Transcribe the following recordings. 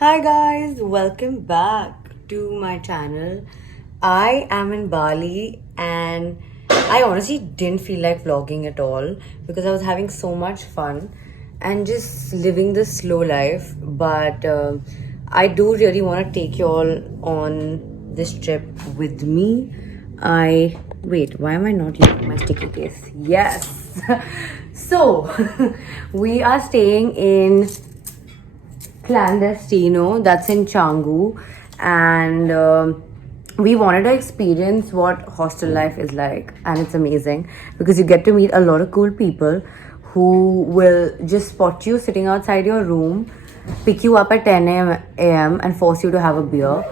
Hi guys, welcome back to my channel. I am in Bali and I honestly didn't feel like vlogging at all because I was having so much fun and just living this slow life. But I do really want to take you all on this trip with me. Wait, why am I not using my sticky case? Yes. So, we are staying in Clandestino, that's in Canggu, and we wanted to experience what hostel life is like, and it's amazing because you get to meet a lot of cool people who will just spot you sitting outside your room, pick you up at 10 a.m. and force you to have a beer.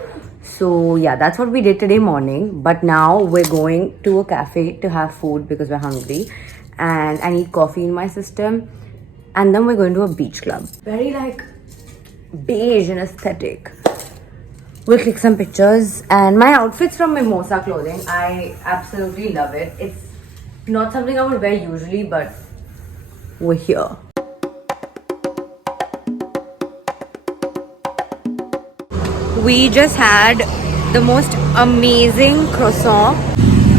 So yeah, that's what we did today morning. But now we're going to a cafe to have food because we're hungry, and I need coffee in my system. And then we're going to a beach club. Very like beige and aesthetic. We'll click some pictures, and my outfit's from Mimosa Clothing. I absolutely love it. It's not something I would wear usually, but we're here. We just had the most amazing croissant,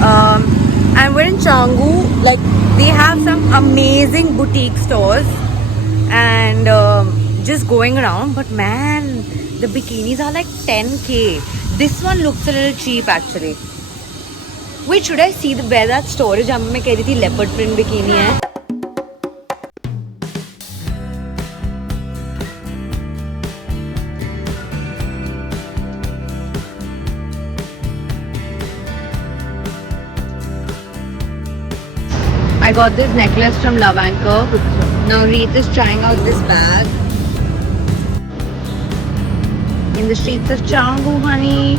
and we're in Canggu. Like, they have some amazing boutique stores, and just going around. But man, the bikinis are like 10k. This one looks a little cheap actually. Wait, should I see where that store is? जहाँ मैं कह रही थी leopard print bikini है. I got this necklace from Love Anchor. Now Reet is trying out this bag. In the streets of Canggu, honey.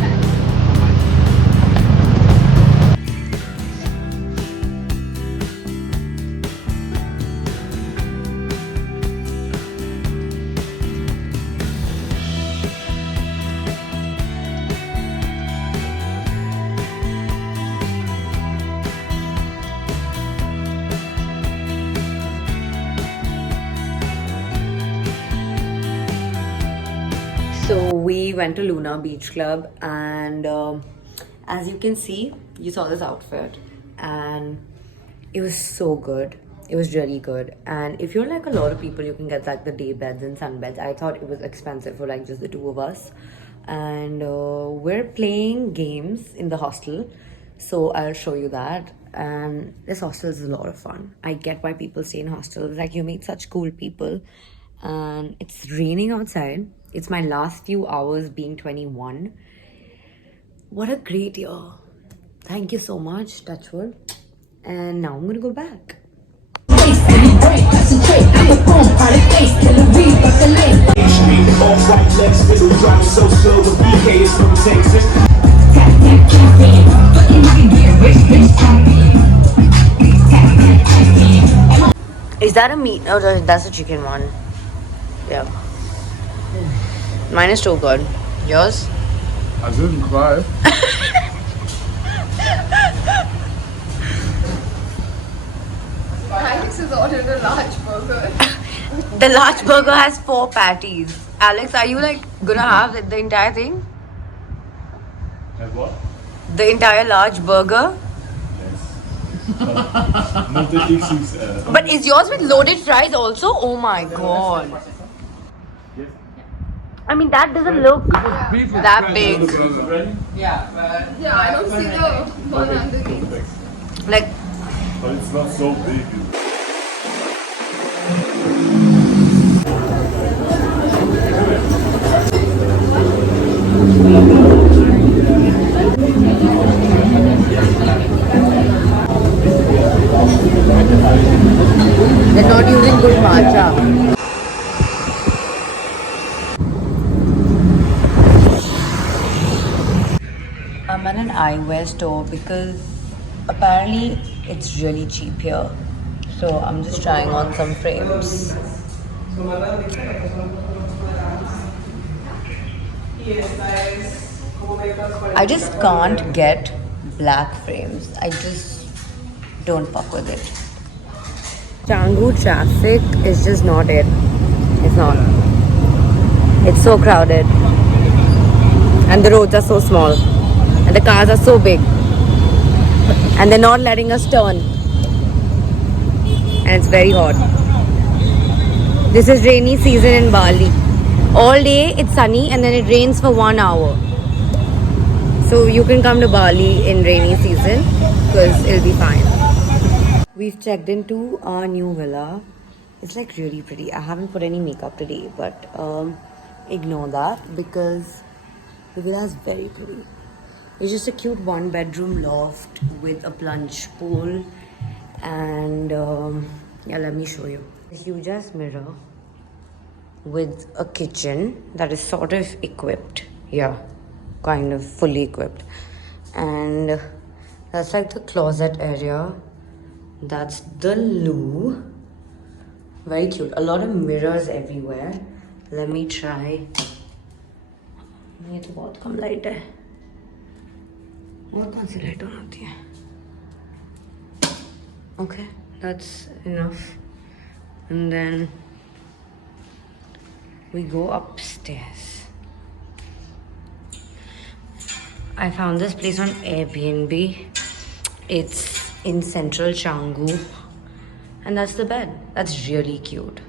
So we went to Luna Beach Club, and as you can see, you saw this outfit, and it was so good. It was really good. And if you're like a lot of people, you can get like the day beds and sun beds. I thought it was expensive for like just the two of us. And we're playing games in the hostel, so I'll show you that. And this hostel is a lot of fun. I get why people stay in hostels. Like, you meet such cool people. And it's raining outside. It's my last few hours being 21. What a great year. Thank you so much, Touchwood. And now I'm gonna go back. Is that a meat? Oh, that's a chicken one. Yeah. Mine is too good. Yours? I didn't cry. Alex has ordered a large burger. The large burger has 4 patties. Alex, are you like gonna have the entire thing? Have what? The entire large burger? Yes. Not the XXL. But is yours with loaded fries also? Oh my god. Yes. I mean, that doesn't look that big. Yeah, I don't see the one underneath. Like, But it's not so big. they're not using good matcha. I'm at an eyewear store because apparently it's really cheap here. So I'm just trying on some frames. I just can't get black frames. I just don't fuck with it. Canggu traffic is just not it. It's not. It's so crowded. And the roads are so small. And the cars are so big. And they're not letting us turn. And it's very hot. This is rainy season in Bali. All day it's sunny and then it rains for 1 hour. So you can come to Bali in rainy season because it'll be fine. We've checked into our new villa. It's like really pretty. I haven't put any makeup today, but ignore that because the villa is very pretty. It's just a cute 1-bedroom loft with a plunge pool and yeah, let me show you. A huge ass mirror with a kitchen that is sort of equipped. Yeah, kind of fully equipped. And that's like the closet area. That's the loo. Very cute. A lot of mirrors everywhere. Let me try. ये तो बहुत कम light है और कौन सी light on होती है okay, that's enough. And then we go upstairs. I found this place on Airbnb. It's in central Canggu and that's the bed. That's really cute.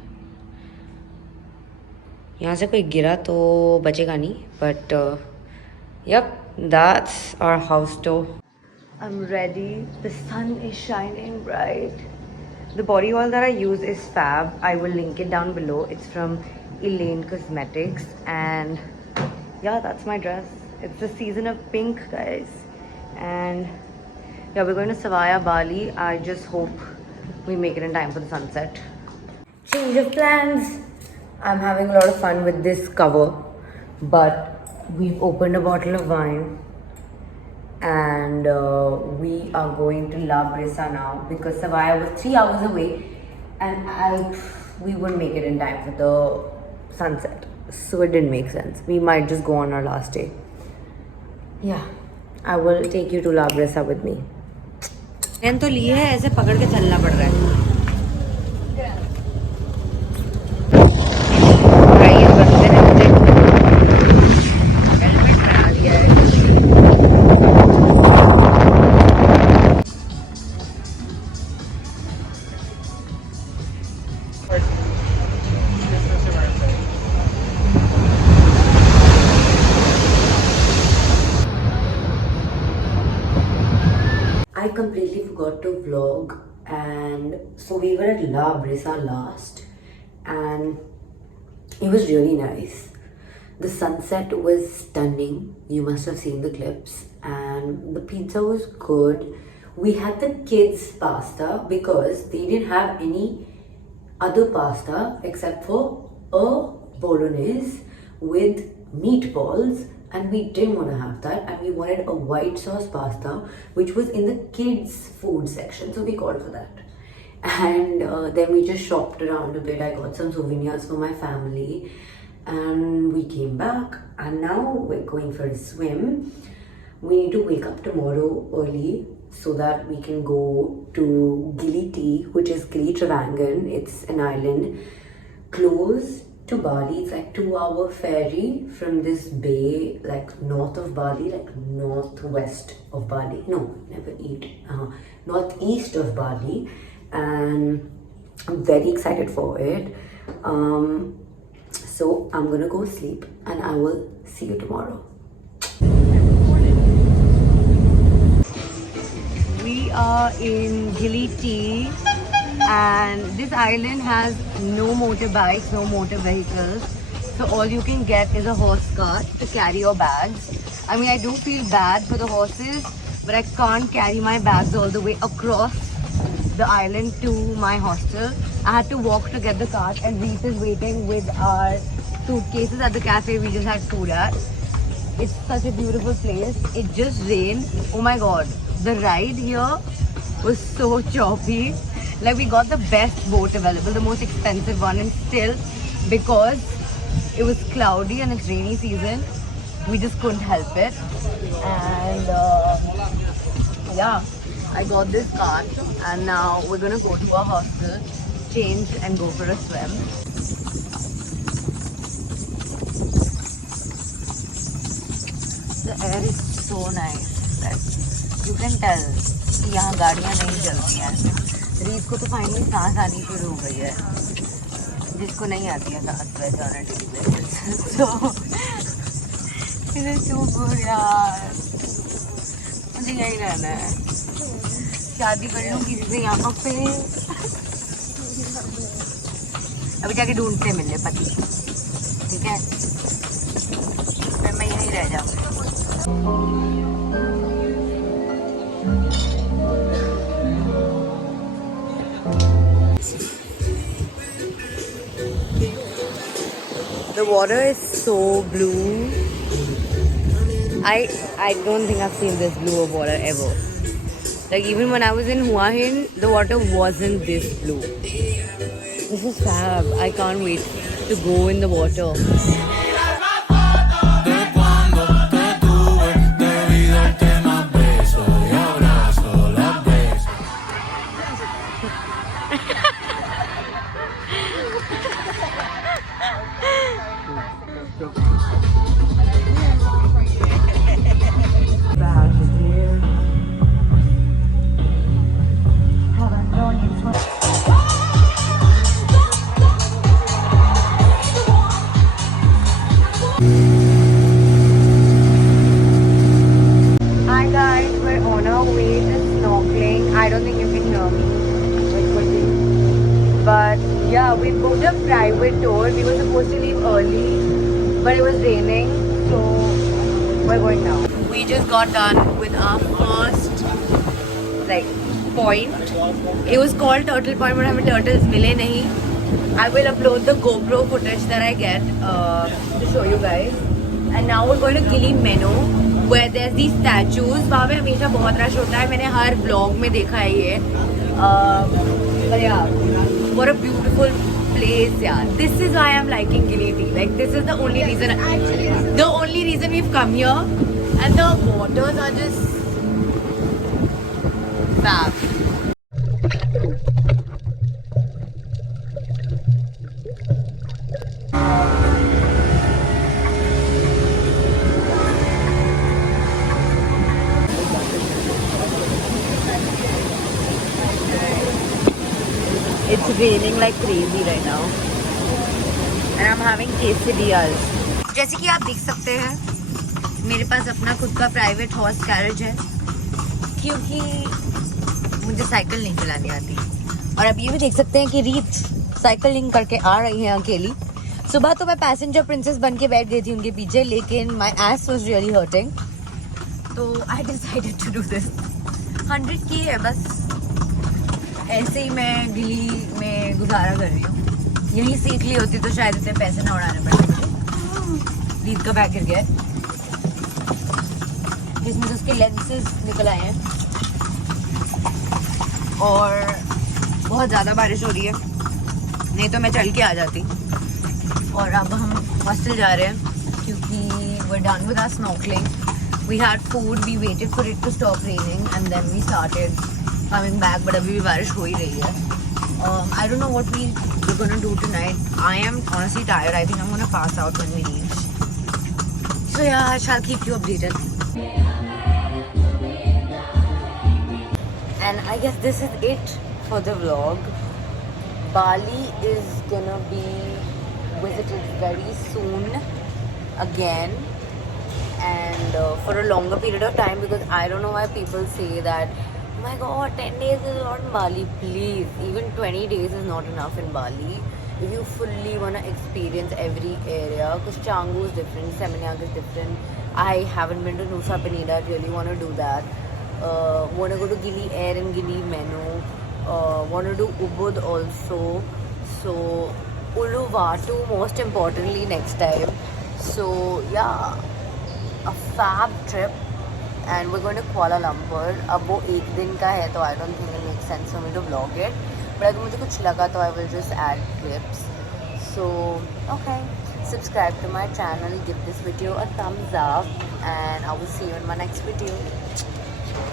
यहाँ से कोई गिरा तो बचेगा नहीं, but yep, that's our house tour. I'm ready. The sun is shining bright. The body oil that I use is Fab. I will link it down below. It's from Elaine Cosmetics and yeah, that's my dress. It's the season of pink, guys. And yeah, we're going to Savaya, Bali. I just hope we make it in time for the sunset. Change of plans. I'm having a lot of fun with this cover, but we've opened a bottle of wine and we are going to La Brisa now because Savaya was 3 hours away and we wouldn't make it in time for the sunset, so it didn't make sense. We might just go on our last day. Yeah, I will take you to La Brisa with me. Train तो ली है, ऐसे पकड़ के चलना पड़ रहा है. I completely forgot to vlog, and so we were at La Brisa last and it was really nice. The sunset was stunning. You must have seen the clips, and the pizza was good. We had the kids pasta because they didn't have any other pasta except for a bolognese with meatballs, and we didn't want to have that, and we wanted a white sauce pasta which was in the kids food section, so we called for that. And then we just shopped around a bit. I got some souvenirs for my family and we came back, and now we're going for a swim. We need to wake up tomorrow early so that we can go to Gili T, which is Gili Travangan. It's an island close to Bali. It's like 2-hour ferry from this bay, like north of Bali, like northwest of Bali. No, never eat. Northeast of Bali, and I'm very excited for it. So I'm gonna go sleep, and I will see you tomorrow. We are in Gili T. And this island has no motorbikes, no motor vehicles. So all you can get is a horse cart to carry your bags. I mean, I do feel bad for the horses, but I can't carry my bags all the way across the island to my hostel. I had to walk to get the cart, and Reese is waiting with our suitcases at the cafe we just had food at. It's such a beautiful place. It just rained. Oh my god, the ride here was so choppy. Like, we got the best boat available, the most expensive one, and still, because it was cloudy and it's rainy season, we just couldn't help it. And yeah, I got this cart, and now we're gonna go to our hostel, change and go for a swim. the air is so nice that you can tell कि यहाँ गाड़ियाँ नहीं चलती हैं. रीत को तो finally सांस आनी शुरू हो गई है, जिसको नहीं आती है सांस वैसे on a daily basis. So it is so good यार. मुझे यही रहना है. शादी कर लूँ किसी से यहाँ पे. अभी जाके ढूंढते मिले पति, ठीक है? फिर मैं यहीं रह जाऊँगी. The water is so blue. I don't think I've seen this blue of water ever. Like even when I was in Hua Hin, the water wasn't this blue. This is fab. I can't wait to go in the water. Hi guys, we're on our way to snorkeling. I don't think you can hear me. It could be. But yeah, we booked a private tour. We were supposed to leave early, but it was raining, so we're going now. We just got done with our first point. It was called Turtle Point, but हमें turtles मिले नहीं. I will upload the GoPro footage that I get to show you guys. And now we're going to Gili Meno, where there's these statues. वहाँ पे हमेशा बहुत rush होता है. मैंने हर vlog में देखा है ये. But yeah, what a beautiful place, yeah. This is why I'm liking Gili tea. Like this is the only reason we've come here, and the waters are just fab. It's raining like crazy right now, and I'm having quesadillas. जैसे कि आप देख सकते हैं, मेरे पास अपना खुद का प्राइवेट हॉर्स कैरेज है, क्योंकि मुझे साइकिल नहीं चलानी आती. और अब ये भी देख सकते हैं कि रीत साइकिलिंग करके आ रही है अकेली. सुबह तो मैं पैसेंजर प्रिंसेस बन के बैठ गई थी उनके पीछे, लेकिन my ass was really hurting, तो I decided to do this. 100K है बस. ऐसे ही मैं दिल्ली में गुजारा कर रही हूँ. यहीं सीख ली होती तो शायद इतने पैसे ना उड़ाने पड़ते मुझे. रीत का बैग गिर गया, जिसमें से उसके लेंसेज निकल आए हैं, और बहुत ज़्यादा बारिश हो रही है, नहीं तो मैं चल के आ जाती. और अब हम हॉस्टल जा रहे हैं क्योंकि we're done with our snorkeling. We had food, we waited for it to stop raining, and then we started coming back, but अभी भी बारिश हो ही रही है. I don't know what we're gonna do tonight. I am honestly tired. I think I'm gonna pass out when we reach. So yeah, I shall keep you updated. And I guess this is it for the vlog. Bali is gonna be visited very soon again, and for a longer period of time, because I don't know why people say that, oh my god, 10 days is not in Bali. Please, even 20 days is not enough in Bali if you fully want to experience every area, because Canggu is different, Seminyak is different. I haven't been to Nusa Penida. I really want to do that. Want to go to Gili Air and Gili Meno. Want to do Ubud also. So Uluwatu most importantly next time. So yeah, a fab trip, and we're going to Kuala Lumpur. अब वो एक दिन का है, तो I don't think it makes sense for me to vlog it. But अगर मुझे कुछ लगा तो I will just add clips. So okay, subscribe to my channel, give this video a thumbs up, and I will see you in my next video.